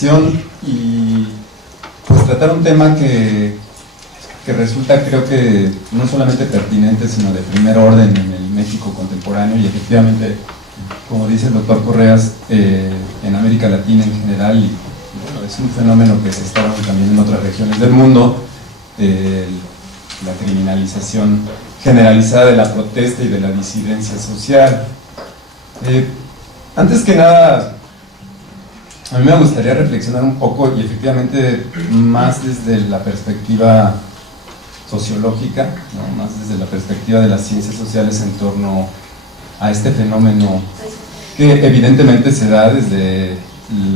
invitación y pues tratar un tema que resulta, creo que no solamente pertinente, sino de primer orden en el México contemporáneo, y efectivamente, como dice el doctor Correas, en América Latina en general, y bueno, es un fenómeno que se está dando también en otras regiones del mundo, la criminalización generalizada de la protesta y de la disidencia social. Antes que nada, a mí me gustaría reflexionar un poco, y efectivamente más desde la perspectiva sociológica, ¿no? Más desde la perspectiva de las ciencias sociales en torno a este fenómeno que evidentemente se da desde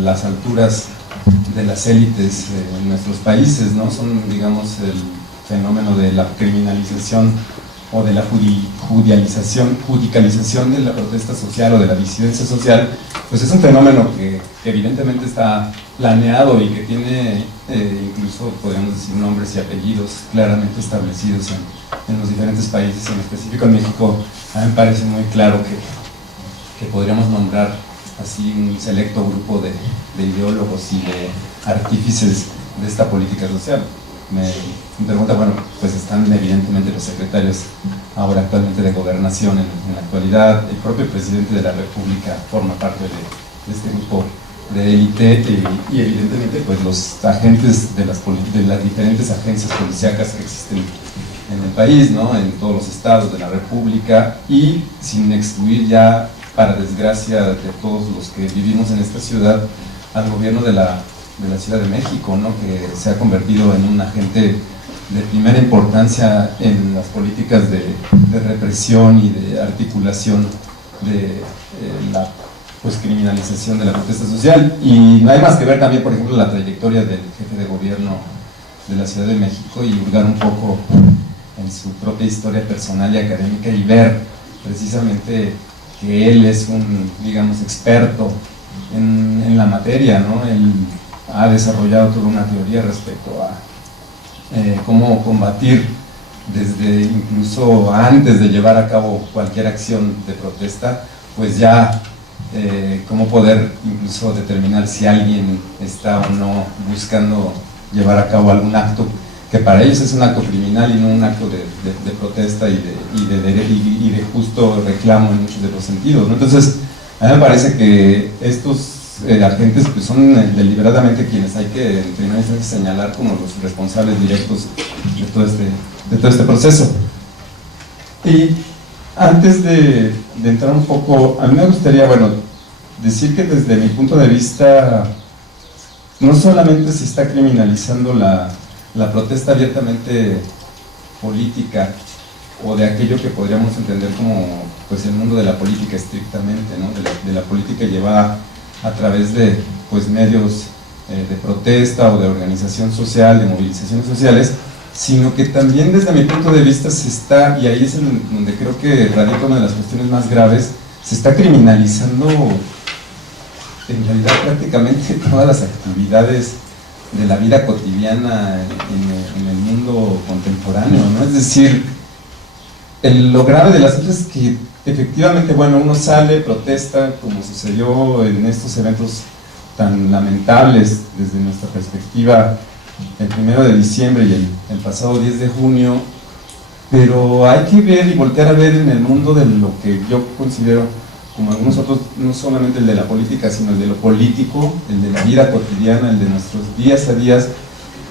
las alturas de las élites en nuestros países, ¿no? Son, digamos, el fenómeno de la criminalización o de la judicialización de la protesta social o de la disidencia social, pues es un fenómeno que evidentemente está planeado y que tiene incluso, podríamos decir, nombres y apellidos claramente establecidos en los diferentes países. En específico en México, a mí me parece muy claro que podríamos nombrar así un selecto grupo de ideólogos y de artífices de esta política social. Me pregunta, bueno, pues están evidentemente los secretarios ahora actualmente de gobernación en la actualidad, el propio presidente de la República forma parte de este grupo de élite, y evidentemente pues los agentes de las diferentes agencias policíacas que existen en el país, ¿no? En todos los estados de la República, y sin excluir ya, para desgracia de todos los que vivimos en esta ciudad, al gobierno de la Ciudad de México, ¿no? Que se ha convertido en un agente de primera importancia en las políticas de represión y de articulación de la pues, criminalización de la protesta social. Y no hay más que ver también, por ejemplo, la trayectoria del jefe de gobierno de la Ciudad de México y hurgar un poco en su propia historia personal y académica y ver precisamente que él es un, digamos, experto en la materia, ¿no? Él ha desarrollado toda una teoría respecto a cómo combatir desde incluso antes de llevar a cabo cualquier acción de protesta, pues ya cómo poder incluso determinar si alguien está o no buscando llevar a cabo algún acto que para ellos es un acto criminal y no un acto de protesta y de justo reclamo en muchos de los sentidos, ¿no? Entonces, a mí me parece que estos agentes pues son deliberadamente quienes hay que en primera instancia señalar como los responsables directos de todo este proceso. Y antes de entrar un poco, a mí me gustaría, bueno, decir que desde mi punto de vista no solamente se está criminalizando la protesta abiertamente política o de aquello que podríamos entender como pues el mundo de la política estrictamente, ¿no? de la política llevada a través de pues, medios de protesta o de organización social, de movilizaciones sociales, sino que también desde mi punto de vista se está, y ahí es donde creo que radica una de las cuestiones más graves, se está criminalizando en realidad prácticamente todas las actividades de la vida cotidiana en el mundo contemporáneo, ¿no? Es decir, lo grave del asunto es que efectivamente, bueno, uno sale, protesta, como sucedió en estos eventos tan lamentables desde nuestra perspectiva, el 1 de diciembre y el pasado 10 de junio, pero hay que ver y voltear a ver en el mundo de lo que yo considero, como algunos otros, no solamente el de la política, sino el de lo político, el de la vida cotidiana, el de nuestros días a días,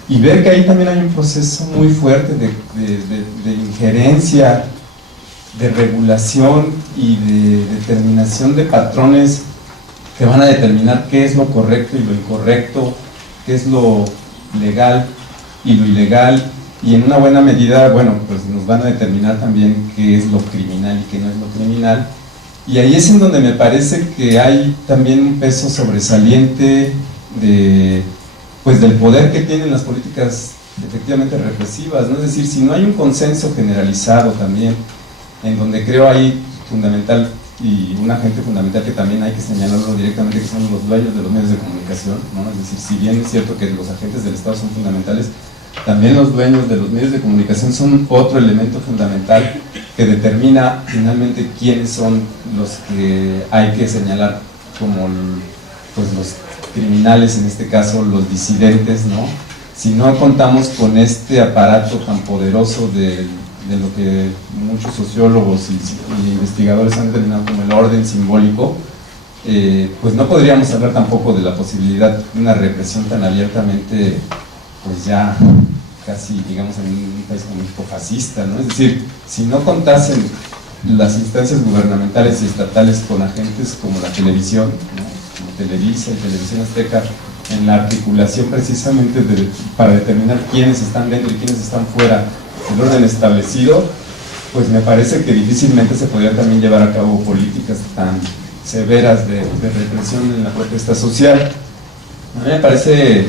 y ver que ahí también hay un proceso muy fuerte de injerencia, de regulación y de determinación de patrones que van a determinar qué es lo correcto y lo incorrecto, qué es lo legal y lo ilegal, y en una buena medida, bueno, pues nos van a determinar también qué es lo criminal y qué no es lo criminal. Y ahí es en donde me parece que hay también un peso sobresaliente pues del poder que tienen las políticas efectivamente represivas, ¿no? Es decir, si no hay un consenso generalizado también, en donde creo ahí fundamental y un agente fundamental que también hay que señalarlo directamente, que son los dueños de los medios de comunicación, ¿no? Es decir, si bien es cierto que los agentes del Estado son fundamentales, también los dueños de los medios de comunicación son otro elemento fundamental que determina finalmente quiénes son los que hay que señalar como pues criminales, en este caso los disidentes, ¿no? Si no contamos con este aparato tan poderoso de lo que muchos sociólogos y investigadores han denominado como el orden simbólico, pues no podríamos hablar tampoco de la posibilidad de una represión tan abiertamente, pues ya casi, digamos, en un país como México fascista, ¿no? Es decir, si no contasen las instancias gubernamentales y estatales con agentes como la televisión, ¿no? Como Televisa y Televisión Azteca, en la articulación precisamente para determinar quiénes están dentro y quiénes están fuera del orden establecido, pues me parece que difícilmente se podría también llevar a cabo políticas tan severas de represión en la protesta social. A mí me parece,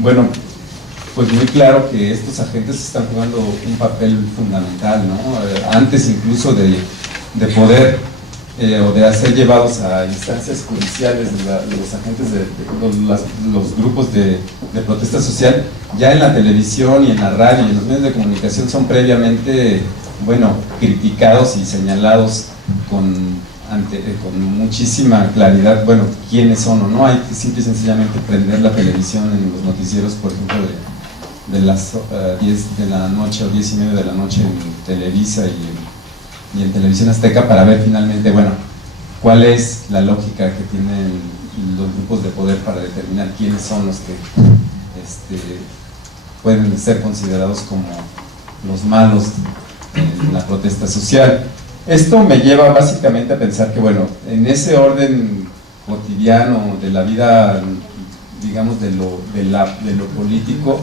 bueno, pues muy claro que estos agentes están jugando un papel fundamental, ¿no? Antes incluso de poder o de ser llevados a instancias judiciales de los agentes de los grupos de protesta social, ya en la televisión y en la radio y en los medios de comunicación son previamente, bueno, criticados y señalados con muchísima claridad, bueno, quiénes son o no. Hay que simple y sencillamente prender la televisión en los noticieros, por ejemplo, de las 10 de la noche o 10:30 de la noche en Televisa y en Televisión Azteca, para ver finalmente, bueno, cuál es la lógica que tienen los grupos de poder para determinar quiénes son los que pueden ser considerados como los malos en la protesta social. Esto me lleva básicamente a pensar que, bueno, en ese orden cotidiano de la vida, digamos, de lo político,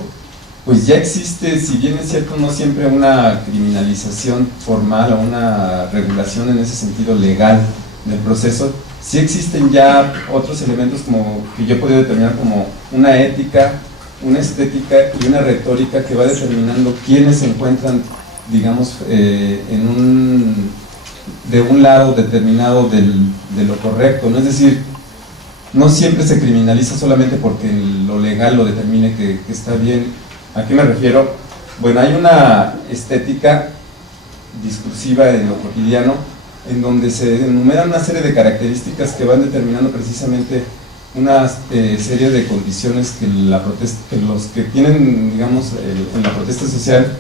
pues ya existe, si bien es cierto, no siempre una criminalización formal o una regulación en ese sentido legal del proceso, sí existen ya otros elementos como que yo podría determinar como una ética, una estética y una retórica que va determinando quiénes se encuentran, digamos, de un lado determinado de lo correcto, ¿no? Es decir, no siempre se criminaliza solamente porque lo legal lo determine que está bien. ¿A qué me refiero? Bueno, hay una estética discursiva en lo cotidiano en donde se enumeran una serie de características que van determinando precisamente una serie de condiciones que los que tienen, digamos, en la protesta social,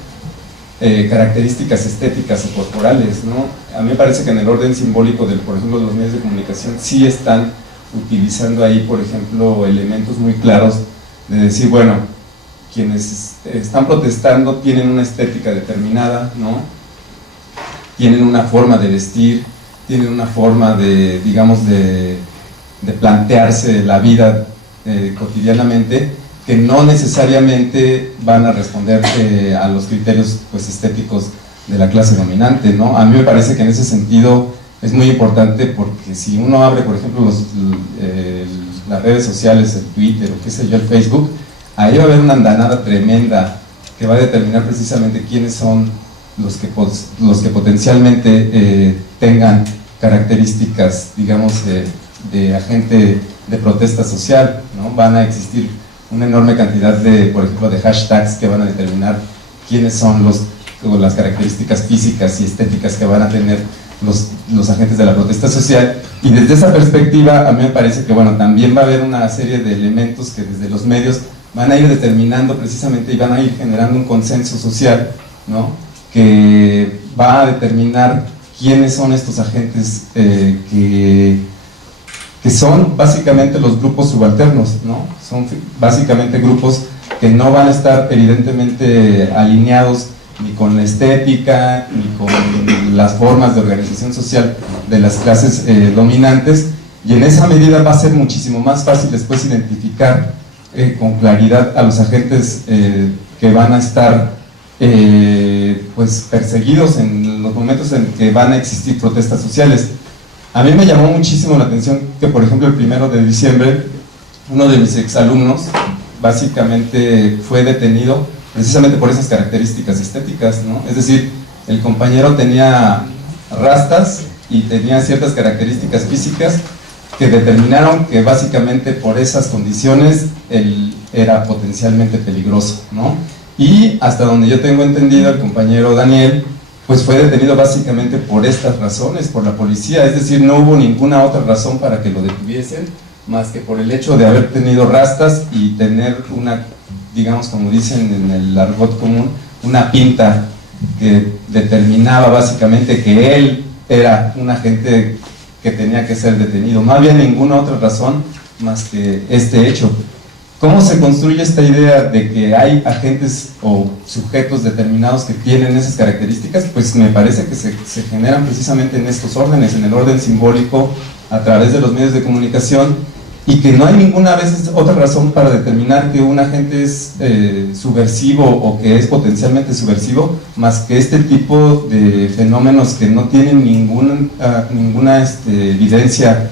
características estéticas o corporales, ¿no? A mí me parece que en el orden simbólico por ejemplo, de los medios de comunicación sí están utilizando ahí, por ejemplo, elementos muy claros de decir, bueno, quienes están protestando tienen una estética determinada, ¿no? Tienen una forma de vestir, tienen una forma de, digamos, de plantearse la vida cotidianamente, que no necesariamente van a responder a los criterios, pues, estéticos de la clase dominante, ¿no? A mí me parece que en ese sentido es muy importante, porque si uno abre, por ejemplo, las redes sociales, el Twitter o qué sé yo, el Facebook, ahí va a haber una andanada tremenda que va a determinar precisamente quiénes son los que potencialmente tengan características, digamos, de agente de protesta social, ¿no? Van a existir una enorme cantidad de, por ejemplo, de hashtags que van a determinar quiénes son las características físicas y estéticas que van a tener los agentes de la protesta social. Y desde esa perspectiva, a mí me parece que, bueno, también va a haber una serie de elementos que desde los medios van a ir determinando precisamente y van a ir generando un consenso social, ¿no? Que va a determinar quiénes son estos agentes que son básicamente los grupos subalternos, ¿no? Son básicamente grupos que no van a estar evidentemente alineados ni con la estética, ni con las formas de organización social de las clases dominantes, y en esa medida va a ser muchísimo más fácil después identificar con claridad a los agentes que van a estar pues perseguidos en los momentos en que van a existir protestas sociales. A mí me llamó muchísimo la atención que, por ejemplo, el 1 de diciembre, uno de mis exalumnos básicamente fue detenido precisamente por esas características estéticas, ¿no? Es decir, el compañero tenía rastas y tenía ciertas características físicas que determinaron que básicamente por esas condiciones él era potencialmente peligroso, ¿no? Y hasta donde yo tengo entendido, el compañero Daniel pues fue detenido básicamente por estas razones, por la policía, es decir, no hubo ninguna otra razón para que lo detuviesen, más que por el hecho de haber tenido rastas y tener una, digamos, como dicen en el argot común, una pinta que determinaba básicamente que él era un agente que tenía que ser detenido. No había ninguna otra razón más que este hecho. ¿Cómo se construye esta idea de que hay agentes o sujetos determinados que tienen esas características? Pues me parece que se generan precisamente en estos órdenes, en el orden simbólico, a través de los medios de comunicación, y que no hay ninguna vez otra razón para determinar que un agente es subversivo o que es potencialmente subversivo, más que este tipo de fenómenos que no tienen ninguna evidencia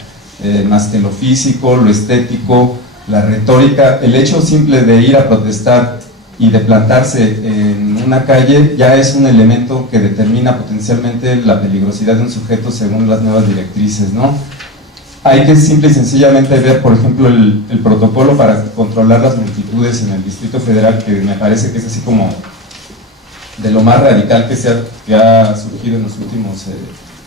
más que lo físico, lo estético, la retórica. El hecho simple de ir a protestar y de plantarse en una calle ya es un elemento que determina potencialmente la peligrosidad de un sujeto según las nuevas directrices, ¿no? Hay que simple y sencillamente ver, por ejemplo, el protocolo para controlar las multitudes en el Distrito Federal, que me parece que es así como de lo más radical que ha surgido en los últimos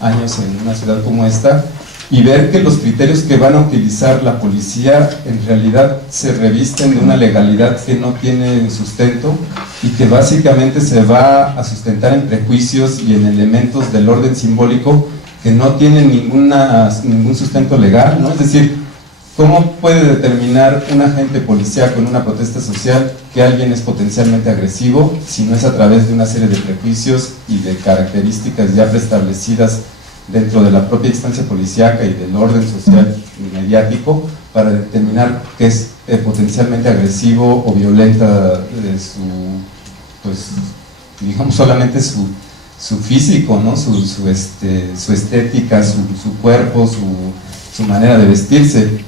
años en una ciudad como esta, y ver que los criterios que van a utilizar la policía en realidad se revisten de una legalidad que no tiene sustento y que básicamente se va a sustentar en prejuicios y en elementos del orden simbólico que no tienen ningún sustento legal, ¿no? Es decir, ¿cómo puede determinar un agente policíaco en una protesta social que alguien es potencialmente agresivo si no es a través de una serie de prejuicios y de características ya preestablecidas dentro de la propia instancia policíaca y del orden social y mediático para determinar que es potencialmente agresivo o violenta pues, digamos, solamente su físico, ¿no? su estética, su cuerpo, su manera de vestirse?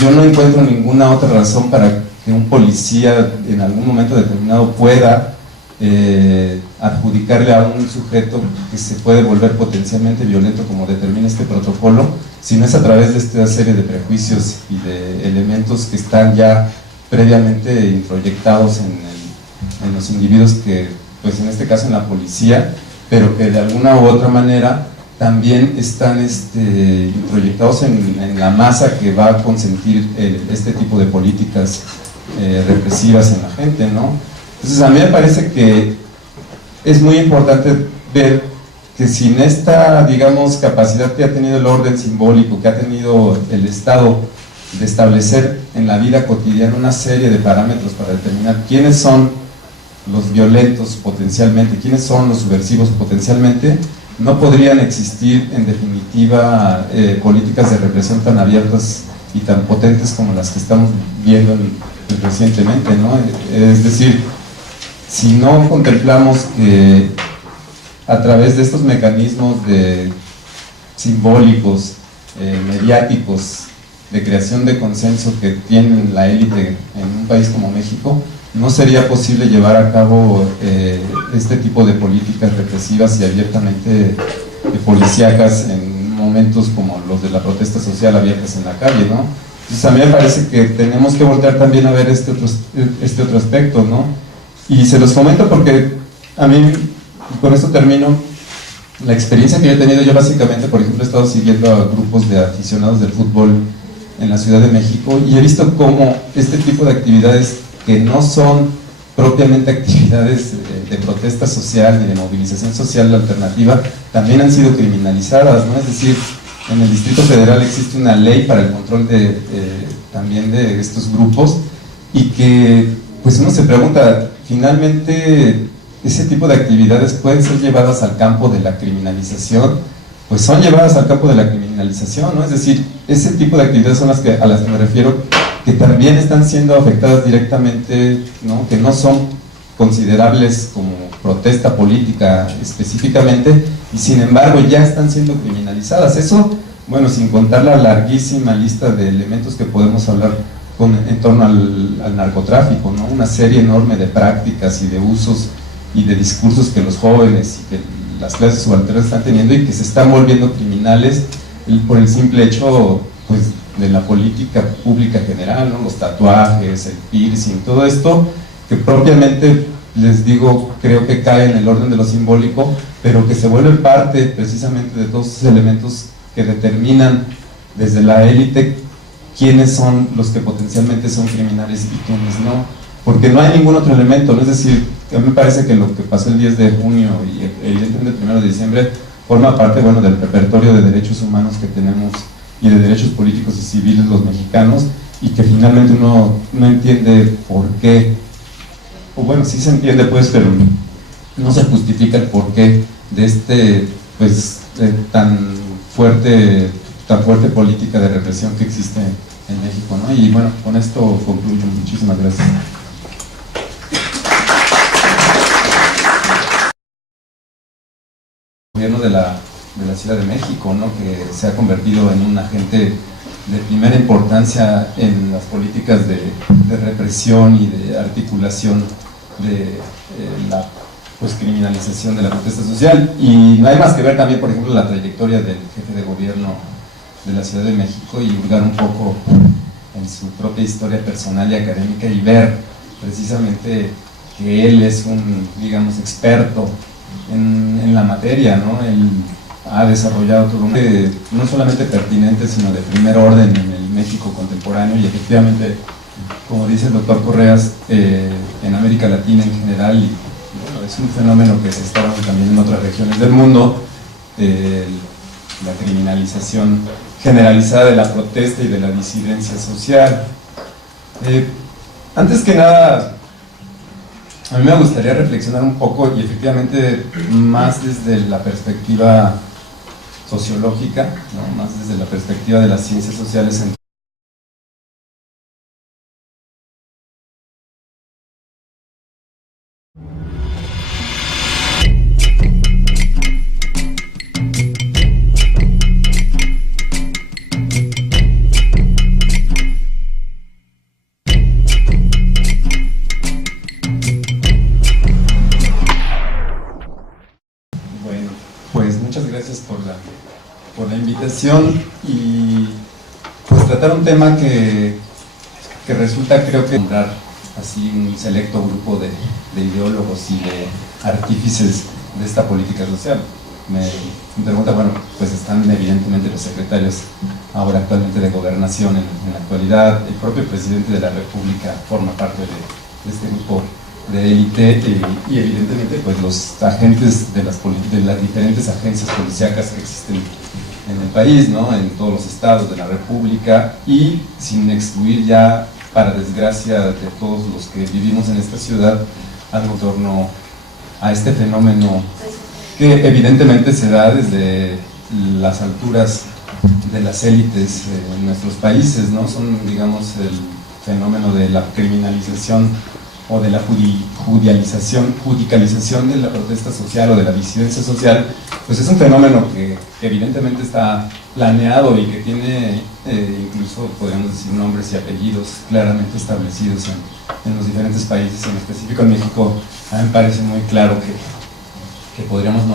Yo no encuentro ninguna otra razón para que un policía en algún momento determinado pueda adjudicarle a un sujeto que se puede volver potencialmente violento, como determina este protocolo, si no es a través de esta serie de prejuicios y de elementos que están ya previamente introyectados en los individuos que, pues en este caso en la policía, pero que de alguna u otra manera también están introyectados en la masa que va a consentir este tipo de políticas represivas en la gente, ¿no? Entonces a mí me parece que es muy importante ver que sin esta, digamos, capacidad que ha tenido el orden simbólico, que ha tenido el Estado de establecer en la vida cotidiana una serie de parámetros para determinar quiénes son los violentos potencialmente, quiénes son los subversivos potencialmente, no podrían existir en definitiva políticas de represión tan abiertas y tan potentes como las que estamos viendo recientemente, ¿no? Es decir, si no contemplamos que a través de estos mecanismos simbólicos, mediáticos, de creación de consenso que tiene la élite en un país como México, no sería posible llevar a cabo este tipo de políticas represivas y abiertamente policíacas en momentos como los de la protesta social abiertas en la calle, ¿no? Entonces a mí me parece que tenemos que voltear también a ver este otro aspecto, ¿no? Y se los comento porque a mí, con esto termino, la experiencia que yo he tenido, yo básicamente, por ejemplo, he estado siguiendo a grupos de aficionados del fútbol en la Ciudad de México y he visto cómo este tipo de actividades que no son propiamente actividades de protesta social ni de movilización social alternativa, también han sido criminalizadas, ¿no? Es decir, en el Distrito Federal existe una ley para el control también de estos grupos y que, pues uno se pregunta, finalmente ese tipo de actividades pueden ser llevadas al campo de la criminalización, pues son llevadas al campo de la criminalización, ¿no? Es decir, ese tipo de actividades son a las que me refiero, que también están siendo afectadas directamente, ¿no? Que no son considerables como protesta política específicamente, y sin embargo ya están siendo criminalizadas. Eso, bueno, sin contar la larguísima lista de elementos que podemos hablar en torno al narcotráfico, ¿no? Una serie enorme de prácticas y de usos y de discursos que los jóvenes y que las clases subalternas están teniendo y que se están volviendo criminales por el simple hecho, pues, de la política pública general, ¿no? Los tatuajes, el piercing, todo esto que propiamente, les digo, creo que cae en el orden de lo simbólico, pero que se vuelve parte precisamente de todos esos elementos que determinan desde la élite quiénes son los que potencialmente son criminales y quiénes no, porque no hay ningún otro elemento, ¿no? Es decir, a mí me parece que lo que pasó el 10 de junio y evidentemente el 1 de diciembre forma parte, bueno, del repertorio de derechos humanos que tenemos y de derechos políticos y civiles los mexicanos, y que finalmente uno no entiende por qué, o bueno, sí se entiende pues, pero no se justifica el porqué de este, pues, tan fuerte política de represión que existe en México, ¿no? Y bueno, con esto concluyo. Muchísimas gracias. El gobierno de la Ciudad de México, ¿no? Que se ha convertido en un agente de primera importancia en las políticas de represión y de articulación de la pues criminalización de la protesta social. Y no hay más que ver también, por ejemplo, la trayectoria del jefe de gobierno de la Ciudad de México y hurgar un poco en su propia historia personal y académica y ver precisamente que él es un, digamos, experto en la materia, ¿no? Él ha desarrollado todo un no solamente pertinente, sino de primer orden en el México contemporáneo, y efectivamente, como dice el doctor Correas, en América Latina en general, y bueno, es un fenómeno que se está dando también en otras regiones del mundo, la criminalización generalizada de la protesta y de la disidencia social. Antes que nada, a mí me gustaría reflexionar un poco, y efectivamente más desde la perspectiva sociológica, ¿no? Más desde la perspectiva de las ciencias sociales. Bueno, pues muchas gracias por la invitación, y pues tratar un tema que resulta, creo que nombrar así un selecto grupo de ideólogos y de artífices de esta política social. Me pregunta, bueno, pues están evidentemente los secretarios ahora actualmente de gobernación en la actualidad, el propio presidente de la República forma parte de este grupo de élite, y evidentemente pues los agentes de las diferentes agencias policíacas que existen en el país, ¿no? En todos los estados de la República, y sin excluir ya, para desgracia de todos los que vivimos en esta ciudad, algo en torno a este fenómeno que evidentemente se da desde las alturas de las élites en nuestros países, ¿no? Son, digamos, el fenómeno de la criminalización o de la judicialización de la protesta social o de la disidencia social. Pues es un fenómeno que evidentemente está planeado y que tiene incluso, podríamos decir, nombres y apellidos claramente establecidos en los diferentes países, en específico en México. A mí me parece muy claro que podríamos